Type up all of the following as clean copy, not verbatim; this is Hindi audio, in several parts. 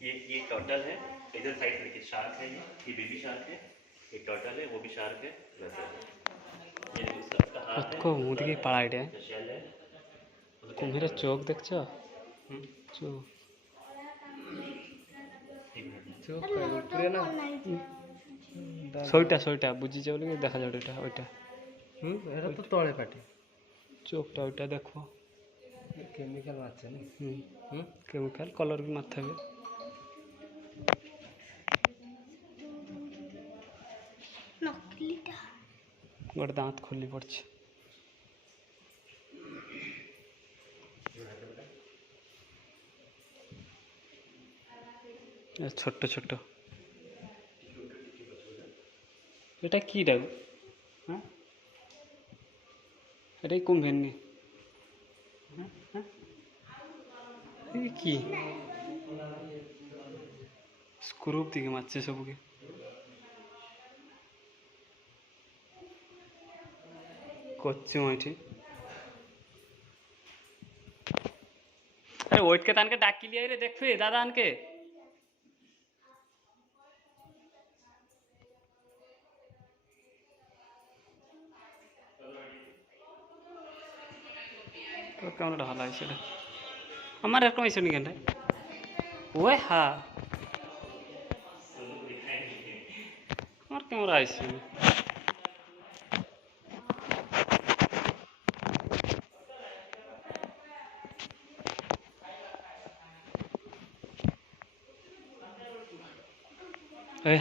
ये टर्टल है। इधर साइड से देखिए शार्क है, ये बेबी शार्क है, ये टर्टल है, वो भी शार्क है, वैसे ये देखो इसका हाथ है, मुझे पाड़ा आइडिया शेल है। कुम्भीर चोक देख चोक सईटा सईटा बुझी बोले देखा जाटा ओटा तो तले पाटे चोकटा ओटा देख केमिकल मारছে না केमिकल कलर भी मारते गोटे दाँत खोली पड़ी छोट छोट এটা কি ডাক হ্যাঁ এটাই কুম্ভীর নি কি স্ক্রুপ দিকে মারছে সবকে করছে এটি আরে ওইটকে তানকে ডাকি লিয়ে রে দেখবে দাদা আনকে कैमरा हला हमारे एरकम ऐसे नहीं कहना ओए हाँ हमारे कैमरा ऐसे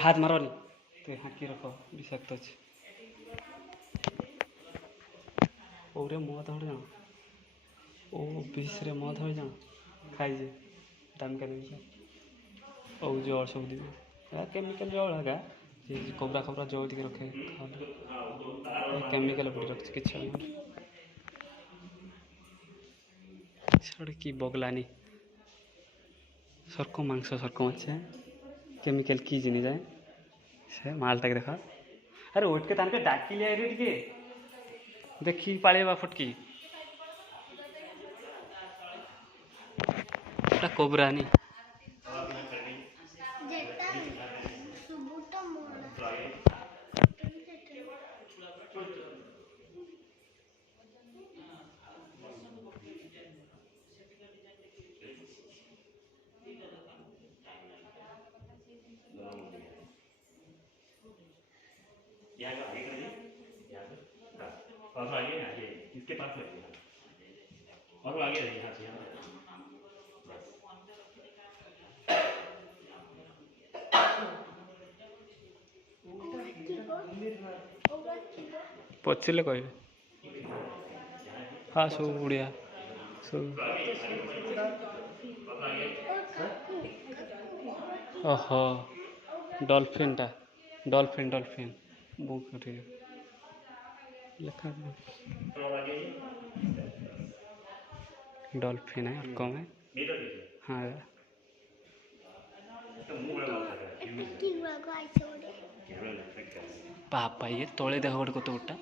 हाथ मारो नहीं तो हाथ की रखो विषाक्त अच्छे ओरे मुँह धर जाओ ओ बीस रे मुँह धर जाओ खाई जे दाम के ओ जल सब दी केमिकल जल है कोबरा खबरा जल दिखे रखे केमिकल पड़ी रखे कि कि बगलानी सर्क मांस सर्क अच्छे केमिकल की जिन जाए से मालटा के देखा अरे उठ के तान के डाकी लिया टे देखी पाले फटकी कोबरा नहीं यहाँ आगे करिए, यहाँ से और आगे ना ये इसके पास रखिए और आगे रहिए यहाँ से यहाँ पचले कह हाँ सब उड़िया सब ओहो डॉल्फिन टा डॉल्फिन डॉल्फिन बुक लिखा डॉल्फिन है और कम है हाँ पापा ये तले देख गोटे कत गोटा